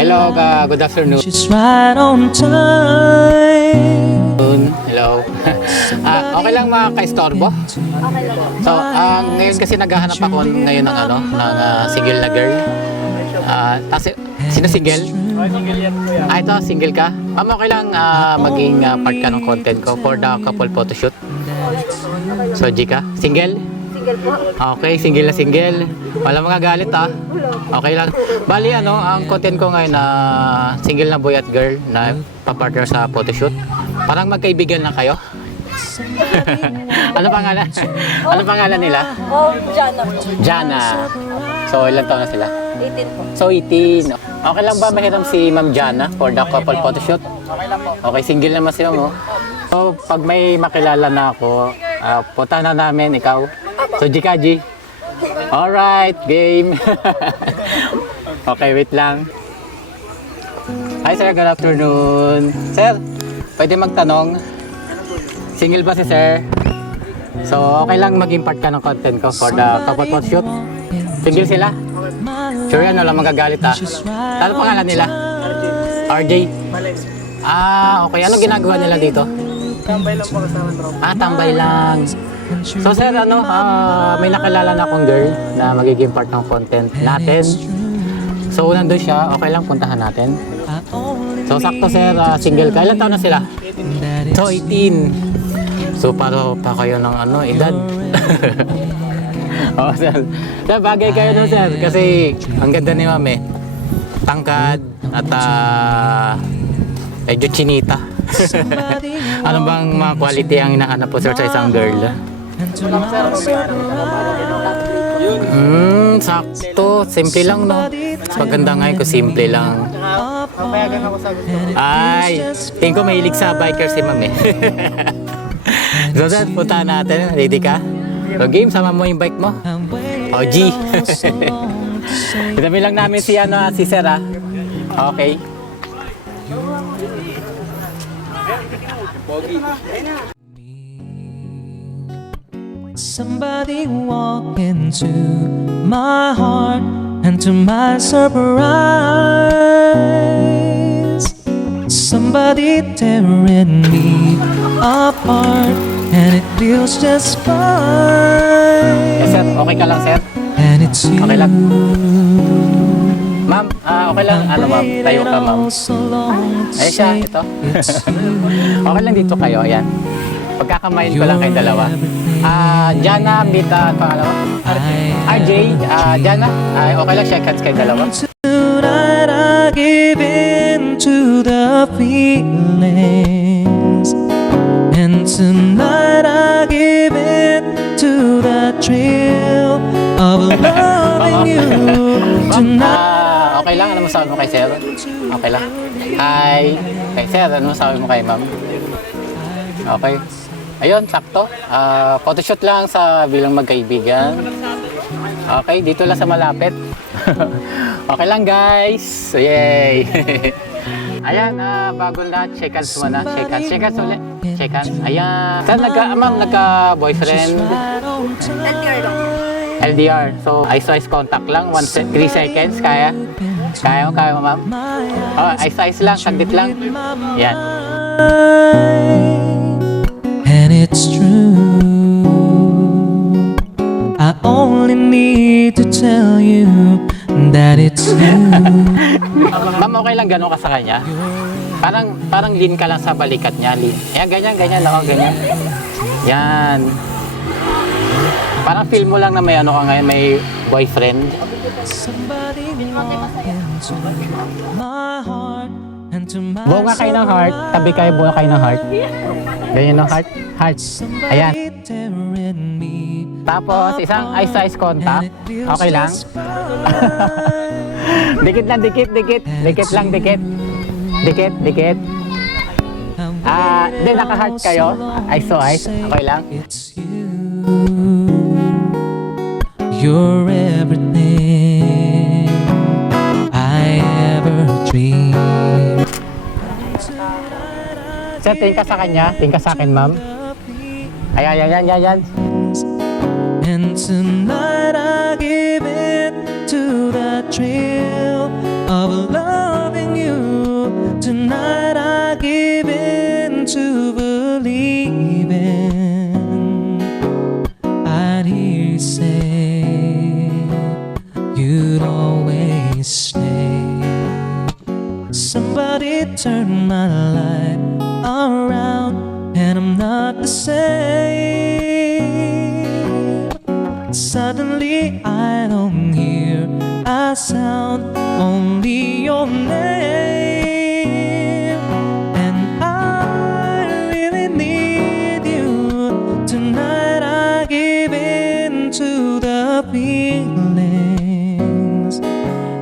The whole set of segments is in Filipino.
Hello, ka good afternoon. She's right on time. Hello. ah, okay lang mga ka-istorbo? So, ah, ngayon kasi naghahanap ako ngayon ng ano, ng ah, single na girl. Ah, kasi sino single? Ah, ito, single ka? Ma'am, okay lang ah, maging ah, part ka ng content ko for the couple photoshoot. So, G ka? Single? Single po. Okay, single na single. Wala mga galit ah. Okay lang. Bali ano, ang content ko ngayon na single na boy at girl na papartner sa photoshoot. Parang magkaibigan lang kayo. ano pangalan? ano pangalan nila? Oh, Jana po. Jana. So, ilang taon na sila? 18 po. So, 18. Okay lang ba mahiram si Ma'am Jana for the couple photoshoot? Okay lang po. Okay, single naman sila mo. So, pag may makilala na ako, uh, punta na namin, ikaw. So, G. Alright, game. okay, wait lang. Hi, sir. Good afternoon. Sir, pwede magtanong? Single ba si sir? So, okay lang maging part ka ng content ko for the couple photoshoot? Single sila? Sure yan, wala magagalit ah. Ano pangalan nila? RJ? Ah, okay. Ano ginagawa nila dito? Tambay lang po kasama tropa. Ah, tambay lang. So sir, ano, ah, may nakilala na akong girl na magiging part ng content natin. So nandun siya, okay lang puntahan natin. So sakto sir, ah, single ka. Ilan taon na sila? So 18. So para pa kayo ng ano, edad. oh, sir. Sir, bagay kayo no, sir. Kasi ang ganda ni ma'am eh. Tangkad at ah, medyo chinita. ano bang mga quality ang hinahanap po sir sa isang girl? Hmm, sakto. Simple lang, no? Mas maganda nga kung simple lang. Ay, tingin ko mahilig sa biker si ma'am eh. so, sir, punta natin. Ready ka? So, game, sama mo yung bike mo. O, G. Lang namin si, ano, si Sir, ah. Okay. Somebody walk into my heart and to my surprise Somebody tearing me apart and it feels just Yes, fine sir. Okay ka lang, sir? And it's you Okay lang. Ma'am, ah, okay lang. Ano, ma'am? Tayo ka, ma'am. Ayun siya, ito. okay lang dito kayo, ayan. Pagkakamayin ko lang kayo dalawa. Ah, Jana, Mita, pangalawa? RJ, ah, Jana, ah, okay lang shake hands kayo dalawa. Tonight I give in to the feelings And tonight I give in to the thrill Of loving you Ma'am, tonight ah, okay lang. Ano masabi mo kay Sir? Okay lang. Hi. Kay Sir, ano masabi mo kay Ma'am? Okay. Ayun, sakto. Ah, photoshoot lang sa bilang magkaibigan. Okay, dito lang sa malapit. okay lang guys. Yay! Ayan, ah, bago na, shake hands muna. Shake hands, shake hands ulit. Shake hands. Ayan. Saan nagka, ma'am, nagka-boyfriend? LDR lang. LDR. So, eyes to eyes contact lang. 3 seconds. Kaya? Kaya mo, kaya mo, ma'am? Oh, eyes to eyes lang. Saglit lang. Yan. It's Ma'am, okay lang gano'n ka sa kanya? Parang, parang lean ka lang sa balikat niya. Lean. Yan, ganyan, ganyan. Ako, ganyan. Yan. Parang feel mo lang na may ano ka ngayon, may boyfriend. Buo nga kayo ng heart. Tabi kayo, buo kayo ng heart. Ganyan ng heart. Heart. Ayan. Tapos, isang eyes to eyes contact. Okay lang. Dikit lang, dikit, dikit. Dikit lang, dikit. Dikit, dikit. Ah, hindi, naka-heart kayo. Eyes to eyes. Okay lang. It's you. You're everything I ever dreamed. Sir, tingin ka sa kanya. Tingin ka sa akin, ma'am. Ayan, ayan, ayan, ayan. And tonight I give in to thrill of loving you. Tonight I give in to believing. I'd hear you say you'd always stay. Somebody turn my light around, and I'm not the same. A sound, only your name. And I really need you. Tonight, I give in to the feelings.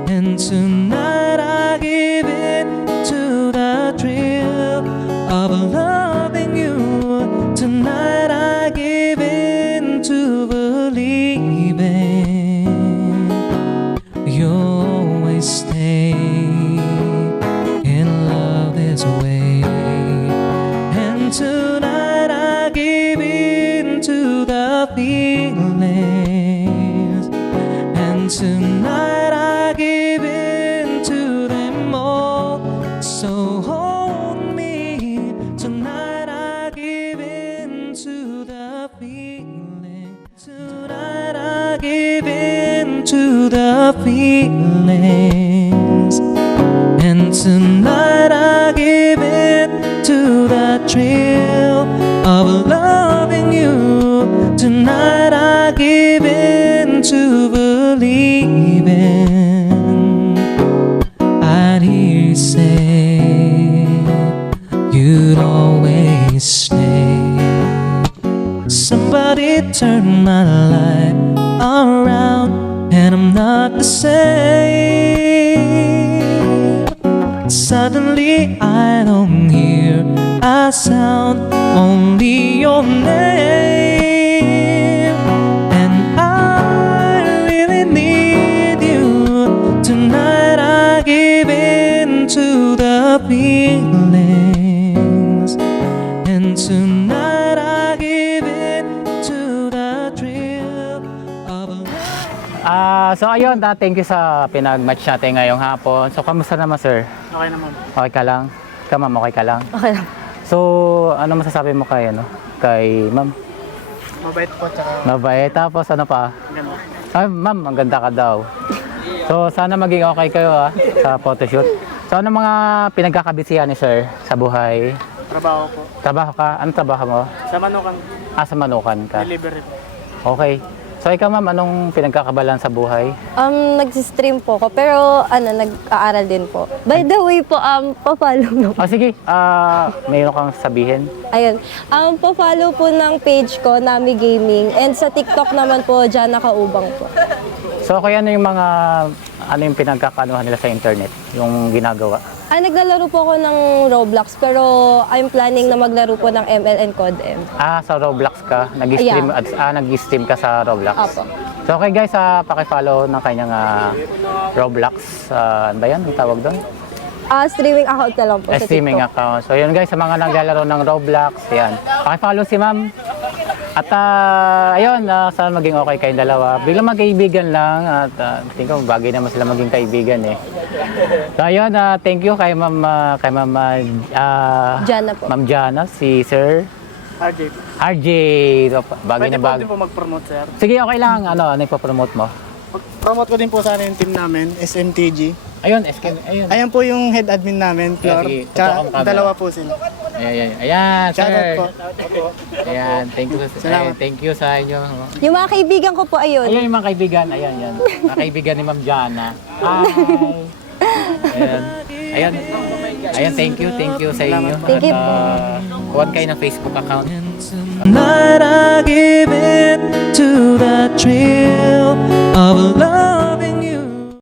And tonight I give in to the thrill of loving you. Tonight I give in to believing tonight I give in to them all. So hold me. Tonight I give in to the feeling. Tonight I give in to the feelings. And tonight I give in to the thrill you'd always stay. Somebody turned my light around, and I'm not the same. Suddenly, I don't hear a sound, only your name. Ah, so ayun, ah, thank you sa pinag-match natin ngayong hapon. So kamusta naman sir? Okay naman. Okay ka lang? Ka ma'am, okay ka lang? Okay lang. So, ano masasabi mo kay ano? Kay ma'am? Mabait po, tsaka Mabait. Tapos ano pa? gano'n. Ay, ma'am, ang ganda ka daw. So, sana maging okay kayo ha, sa photoshoot. So, ano mga pinagkakabisihan ni sir sa buhay? Trabaho po. Trabaho ka? Ano trabaho mo? Sa Manukan, Ah, sa manukan ka. delivery po. Okay. So, ikaw ma'am, anong pinagkakabalan sa buhay? Um, nag-stream po ako, pero ano, nag-aaral din po. By the way po, um, pa-follow na po. Ah, sige. Ah, mayroon kang sabihin. Ayun. Um, pa-follow po ng page ko, Nami Gaming. And sa TikTok naman po, Diyan Nakaubang po. So, kaya ano yung mga, ano yung pinagkakanuhan nila sa internet? Yung ginagawa? Ay, naglalaro po ako ng Roblox, pero I'm planning na maglaro po ng ML and Code M. Ah, sa Roblox ka? Nag-stream, Yeah. ah, nag-stream ka sa Roblox? Apo. So, okay guys, ah, pakifollow ng kanyang ah, Roblox. Ah, ano ba yan? Ang tawag doon? Ah, streaming account na lang po Eh, streaming TikTok. account. So yun guys, sa mga naglalaro ng Roblox, yan. Pakifollow si ma'am. At ah, ayun, ah, sana maging okay kayong dalawa. Biglang magkaibigan lang at uh, tingin ko bagay naman sila maging kaibigan eh. So ayun, ah, thank you kay ma'am, ah, kay ma'am ah, Jana po. Ma'am Jana, si Sir RJ. RJ. So, bagay Pwede na po bagay. din po mag-promote, sir. Sige, okay lang. Ano, ano ipopromote mo? Promote ko din po sana yung team namin, SMTG. Ayun, SK, ayun. Ayan po yung head admin namin, Flor. sige. Tsaka Totoo ang camera. dalawa po sila. Ayan, ayan, ayan, Shoutout sir. po. Ayan, thank you. Salamat. eh, thank you sa inyo. Yung mga kaibigan ko po, ayun. Ayan yung mga kaibigan, ayan yan. Mga kaibigan ni Ma'am Jana. Hi! Ayan. Ayan. Ayan, thank you, thank you sa inyo. Thank you At, po. ah, kuhan kayo ng Facebook account. Tonight I give in to the thrill of love.